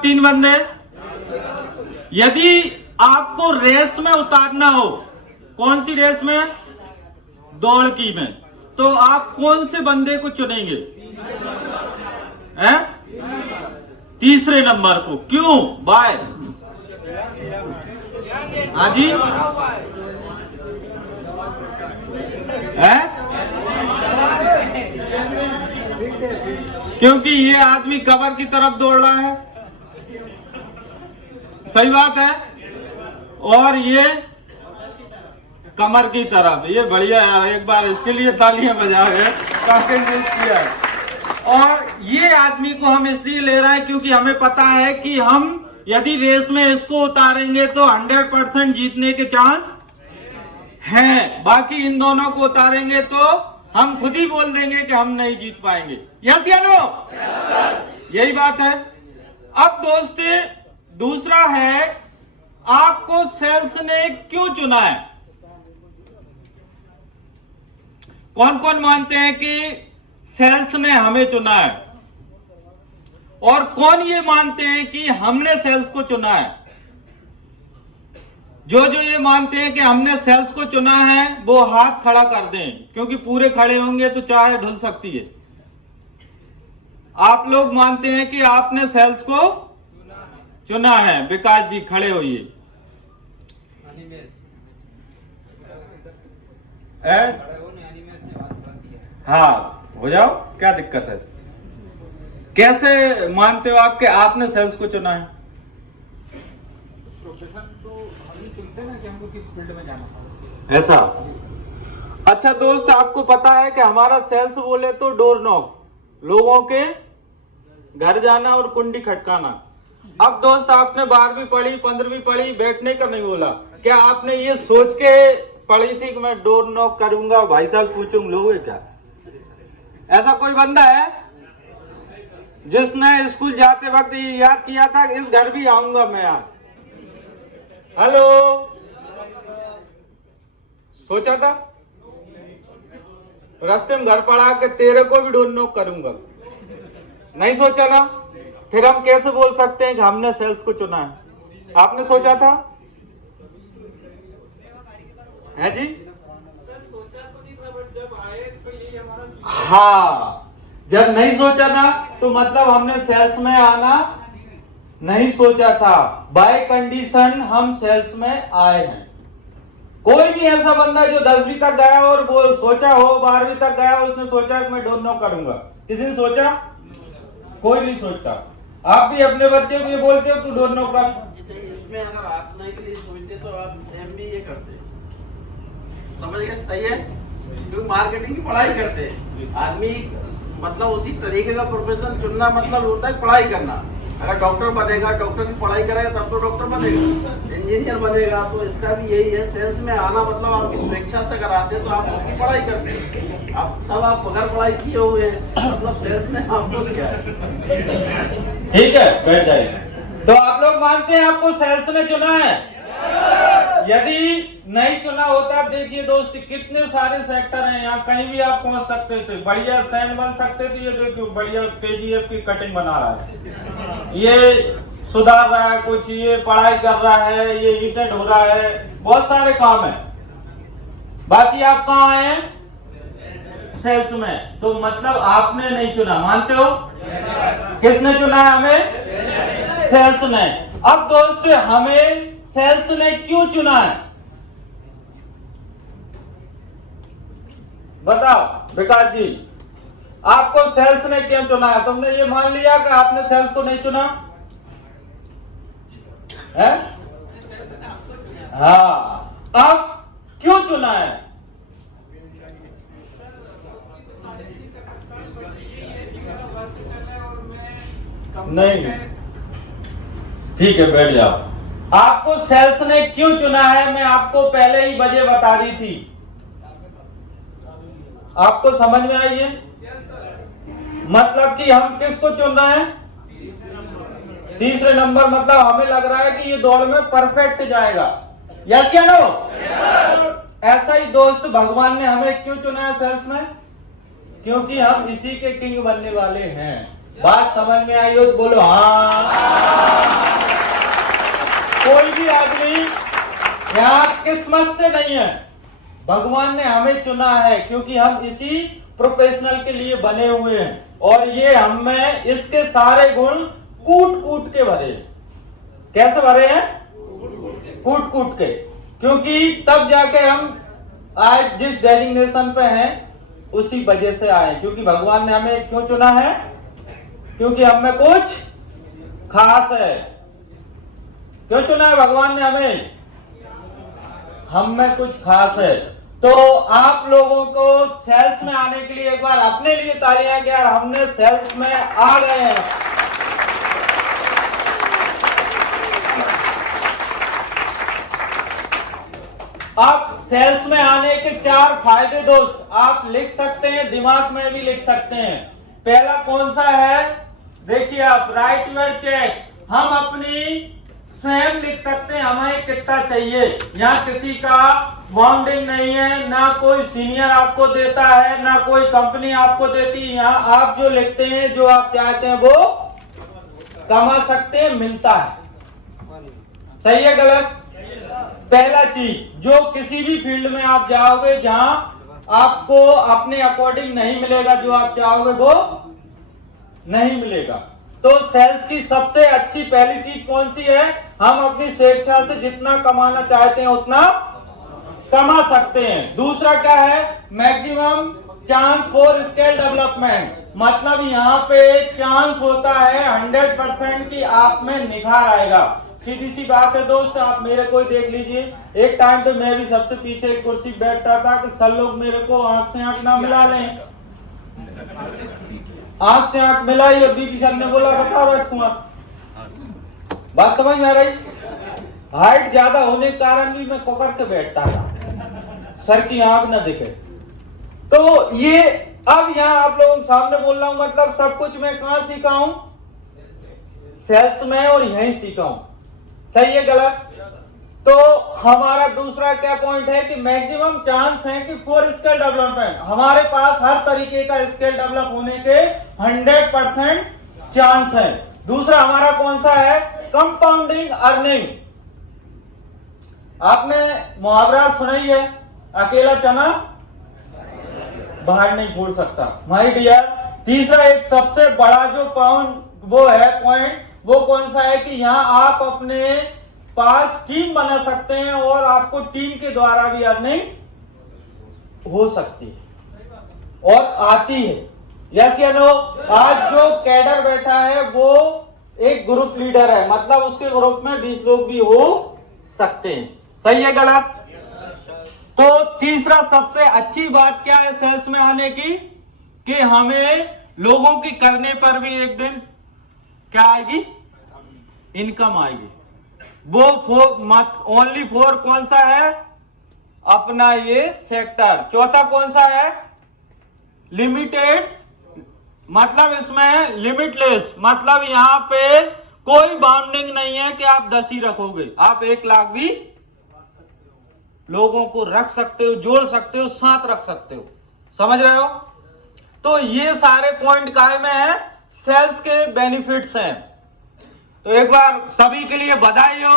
आप 3 बंदे। यदि आपको रेस में उतारना हो, कौन सी रेस में? दौड़ की में, तो आप कौन से बंदे को चुनेंगे? हैं? तीसरे नंबर को। क्यों? बाय। हाँ जी, है? क्योंकि ये आदमी कबर की तरफ दौड़ रहा है, सही बात है, और ये कमर की तरफ। ये बढ़िया यार, एक बार इसके लिए तालियां बजाए, काफी किया है। और ये आदमी को हम इसलिए ले रहे हैं क्योंकि हमें पता है कि हम यदि रेस में इसको उतारेंगे तो 100% जीतने के चांस हैं। बाकी इन दोनों को उतारेंगे तो हम खुद ही बोल देंगे कि हम नहीं जीत पाएंगे। यस या नो? यही बात है। अब दोस्त दूसरा है, आपको सेल्स ने क्यों चुना है? कौन कौन मानते हैं कि सेल्स ने हमें चुना है? और कौन ये मानते हैं कि हमने सेल्स को चुना है? जो ये मानते हैं कि हमने सेल्स को चुना है वो हाथ खड़ा कर दें, क्योंकि पूरे खड़े होंगे तो चाय ढुल सकती है। आप लोग मानते हैं कि आपने सेल्स को चुना है। विकास जी खड़े होइए। हाँ, हो जाओ, क्या दिक्कत है? कैसे मानते हो आप कि आपने सेल्स को चुना है? प्रोफेशन तो हम ही चुनते हैं ना कि हमको किस फील्ड में जाना है। ऐसा? अच्छा दोस्त, आपको पता है कि हमारा सेल्स बोले तो डोर नॉक, लोगों के घर जाना और कुंडी खटकाना। अब दोस्त, आपने 12वीं पढ़ी, 15वीं पढ़ी, बैठने का नहीं बोला। क्या आपने ये सोच के पढ़ी थी कि मैं डोर नॉक करूंगा, भाई साहब पूछूंगा लोगे क्या? ऐसा कोई बंदा है जिसने स्कूल जाते वक्त ये याद किया था कि इस घर भी आऊंगा मैं आज? हेलो, सोचा था? रास्ते में घर पड़ा के तेरे को भी डोर नॉक करूंगा, नहीं सोचा ना? फिर हम कैसे बोल सकते हैं कि हमने सेल्स को चुना है? आपने सोचा था? है जी? हाँ, जब नहीं सोचा था तो मतलब हमने सेल्स में आना नहीं सोचा था। बाय कंडीशन हम सेल्स में आए हैं। कोई नहीं ऐसा बंदा जो 10वीं तक गया और वो सोचा हो, 12वीं तक गया उसने सोचा कि मैं डोर नॉक करूंगा। किसी ने सोचा? कोई नहीं सोचता। आप भी अपने बच्चे को ये बोलते हो तू डोर नॉक कर। इसमें अगर आप नहीं के लिए सोचते तो आप MBA करते, समझ गए? सही है, क्योंकि मार्केटिंग की पढ़ाई करते हैं आदमी। मतलब उसी तरीके का प्रोफेशन चुनना मतलब होता है पढ़ाई करना। अगर डॉक्टर बनेगा, डॉक्टर की पढ़ाई करेगा तब तो डॉक्टर बनेगा, इंजीनियर बनेगा। तो इसका भी यही है, सेल्स में आना मतलब आपकी स्वेच्छा से अगर आते हैं तो आप उसकी पढ़ाई करते हैं। आप सब आप बगैर पढ़ाई किए हुए हैं, मतलब सेल्स ने आपको दिया है। ठीक है, बैठ जाइए। तो आप लोग मानते हैं आपको सेल्स ने चुना है? यदि नहीं चुना होता, देखिए दोस्त, कितने सारे सेक्टर हैं यहाँ, कहीं भी आप पहुंच सकते थे। बढ़िया सैन बन सकते थे। ये देखिए बढ़िया KGF की कटिंग बना रहा है, ये सुधार रहा है कुछ, ये पढ़ाई कर रहा है, ये ईटेड हो रहा है, बहुत सारे काम है। बाकी आप कहाँ आए हैं? सेल्स में। तो मतलब आपने नहीं चुना, मानते हो? किसने चुना है हमें? सेल्स ने। अब दोस्त, हमें सेल्स ने क्यों चुना है? बताओ विकास जी, आपको सेल्स ने क्यों चुना है? तुमने ये मान लिया कि आपने सेल्स को नहीं चुना है? हाँ, अब क्यों चुना है? नहीं, ठीक है, बैठ जाओ। आपको सेल्स ने क्यों चुना है मैं आपको पहले ही वजह बता दी थी। आपको समझ में आई है? मतलब कि हम किसको चुन रहे हैं? तीसरे नंबर। मतलब हमें लग रहा है कि ये दौड़ में परफेक्ट जाएगा। यस या नो? ऐसा ही दोस्त, भगवान ने हमें क्यों चुना है सेल्स में? क्योंकि हम इसी के किंग बनने वाले हैं। बात समझ में आई हो तो बोलो हाँ। कोई भी आदमी यहाँ किस्मत से नहीं है, भगवान ने हमें चुना है, क्योंकि हम इसी प्रोफेशनल के लिए बने हुए हैं। और ये हमें इसके सारे गुण कूट कूट के भरे। कैसे भरे हैं? कूट कूट के, क्योंकि तब जाके हम आज जिस डेजिग्नेशन पे हैं उसी वजह से आए। क्योंकि भगवान ने हमें क्यों चुना है? क्योंकि हम में कुछ खास है। क्यों चुना है भगवान ने हमें? हम में कुछ खास है। तो आप लोगों को सेल्स में आने के लिए एक बार अपने लिए तालियां, कि यार हमने सेल्स में आ गए हैं। आप सेल्स में आने के 4 फायदे दोस्त आप लिख सकते हैं, दिमाग में भी लिख सकते हैं। पहला कौन सा है? देखिए आप, राइट यूर चेक। हम अपनी स्वयं लिख सकते हैं हमें कितना चाहिए। यहाँ किसी का बाउंडिंग नहीं है, ना कोई सीनियर आपको देता है, ना कोई कंपनी आपको देती है। यहाँ आप जो लिखते हैं, जो आप चाहते हैं वो कमा सकते हैं, मिलता है। सही है गलत? पहला चीज, जो किसी भी फील्ड में आप जाओगे जहां आपको अपने अकॉर्डिंग नहीं मिलेगा, जो आप चाहोगे वो नहीं मिलेगा। तो सेल्स की सबसे अच्छी पहली चीज कौन सी है? हम अपनी स्वेच्छा से जितना कमाना चाहते हैं उतना कमा सकते हैं। दूसरा क्या है? Maximum chance for skill development. मतलब यहाँ पे चांस होता है 100% की आप में निखार आएगा। सीधी सी बात है दोस्त, आप मेरे को ही देख लीजिए। एक टाइम पे मैं भी सबसे पीछे एक कुर्सी बैठता था कि सब लोग मेरे को आंख से आंख ना मिला लें। आंख से आंख मिलाई और बीपी सर ने बोला बताओ राजकुमार, बात समझ में आ रही? हाइट ज्यादा होने के कारण भी मैं पकड़ के बैठता था, सर की आंख ना दिखे। तो ये अब यहाँ आप लोगों के सामने बोल रहा हूं, मतलब सब कुछ मैं कहां सीखा हूं? सेल्स में, और यहीं सीखा हूं। सही है गलत? तो हमारा दूसरा क्या पॉइंट है कि मैक्सिमम चांस है कि फॉर स्किल डेवलपमेंट, हमारे पास हर तरीके का स्किल डेवलप होने के 100% चांस है। दूसरा हमारा कौन सा है? Compounding earning. आपने मुहावरा सुना ही है, अकेला चना बाहर नहीं फोड़ सकता। माय डियर, तीसरा एक सबसे बड़ा जो पॉइंट वो कौन सा है कि यहाँ आप अपने पास टीम बना सकते हैं और आपको टीम के द्वारा भी अर्निंग हो सकती है और आती है। यस या नो? आज जो कैडर बैठा है वो एक ग्रुप लीडर है, मतलब उसके ग्रुप में 20 लोग भी हो सकते हैं। सही है गलत? तो तीसरा सबसे अच्छी बात क्या है सेल्स में आने की, कि हमें लोगों की करने पर भी एक दिन क्या आएगी? इनकम आएगी। वो ओनली फॉर कौन सा है? अपना ये सेक्टर। चौथा कौन सा है? लिमिटेड, मतलब इसमें लिमिटलेस, मतलब यहां पे कोई बाउंडिंग नहीं है कि आप 10 ही रखोगे, आप 1 लाख भी लोगों को रख सकते हो, जोड़ सकते हो, साथ रख सकते हो। समझ रहे हो? तो ये सारे पॉइंट काय में है? सेल्स के बेनिफिट्स हैं। तो एक बार सभी के लिए बधाई हो।